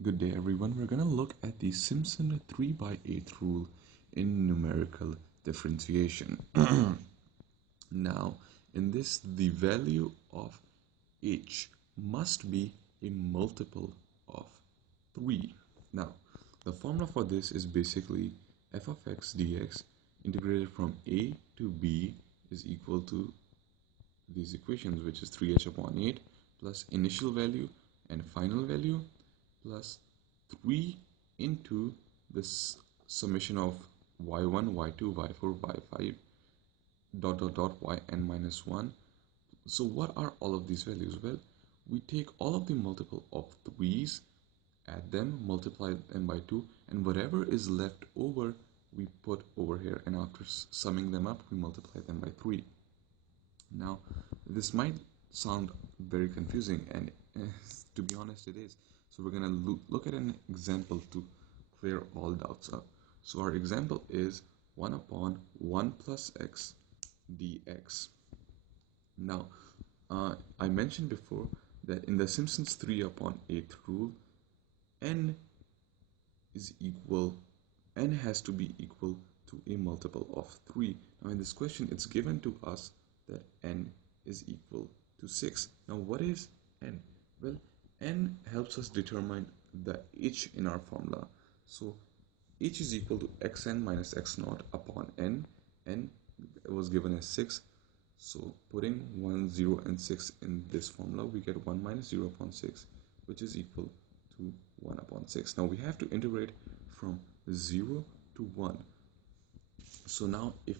Good day everyone, we're going to look at the Simpson 3 by 8 rule in numerical differentiation. Now, in this, the value of h must be a multiple of 3. Now, the formula for this is basically f of x dx integrated from a to b is equal to these equations, which is 3h upon 8 plus initial value and final value plus 3 into this summation of y1, y2, y4, y5 dot dot dot yn minus 1. So what are all of these values? Well, we take all of the multiple of 3's, add them, multiply them by 2, and whatever is left over we put over here, and after summing them up we multiply them by 3. Now this might sound very confusing, and to be honest it is. So we're going to look at an example to clear all doubts up. So our example is 1 upon 1 plus x dx. Now I mentioned before that in the Simpson's 3 upon 8 rule, n has to be equal to a multiple of 3. Now in this question it's given to us that n is equal to 6. Now what is n? Well, n helps us determine the h in our formula. So h is equal to xn minus x naught upon n. N was given as 6. So putting 1, 0 and 6 in this formula, we get 1 minus 0 upon 6, which is equal to 1 upon 6. Now we have to integrate from 0 to 1. So now if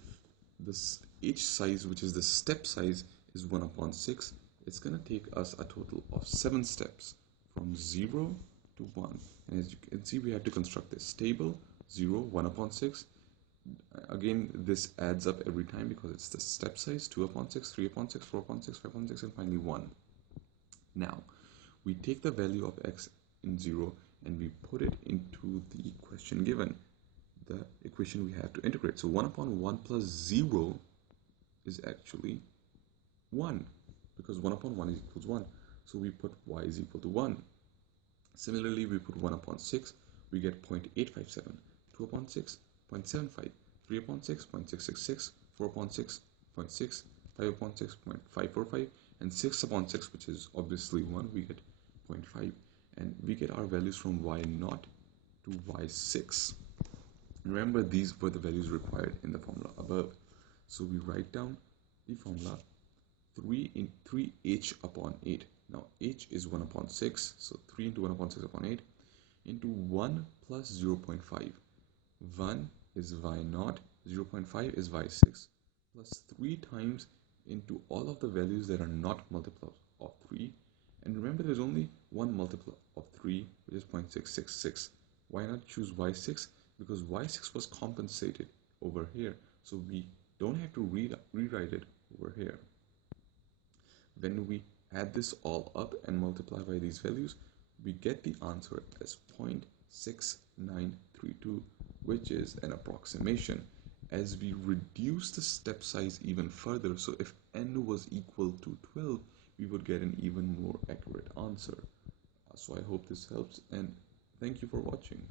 this h size, which is the step size, is 1 upon 6, it's going to take us a total of 7 steps from 0 to 1. And as you can see, we have to construct this table: 0, 1 upon 6. Again, this adds up every time because it's the step size: 2 upon 6, 3 upon 6, 4 upon 6, 5 upon 6, and finally 1. Now, we take the value of x in 0 and we put it into the question given, the equation we have to integrate. So 1 upon 1 plus 0 is actually 1, because 1 upon 1 is equals 1. So we put y is equal to 1. Similarly, we put 1 upon 6, we get 0.857, 2 upon 6, 0.75, 3 upon 6, 0.666, 4 upon 6, 0.6, 5 upon 6, 0.545, and 6 upon 6, which is obviously 1, we get 0.5. And we get our values from y0 to y6. Remember, these were the values required in the formula above. So we write down the formula 3h upon 8. Now h is 1 upon 6, so 3 into 1 upon 6 upon 8 into 1 plus 0.5. 1 is y0, 0.5 is y6, plus 3 times into all of the values that are not multiples of 3. And remember, there's only one multiple of 3, which is 0.666. Why not choose y6? Because y6 was compensated over here, so we don't have to rewrite it over here. When we add this all up and multiply by these values, we get the answer as 0.6932, which is an approximation. As we reduce the step size even further, so if n was equal to 12, we would get an even more accurate answer. So I hope this helps, and thank you for watching.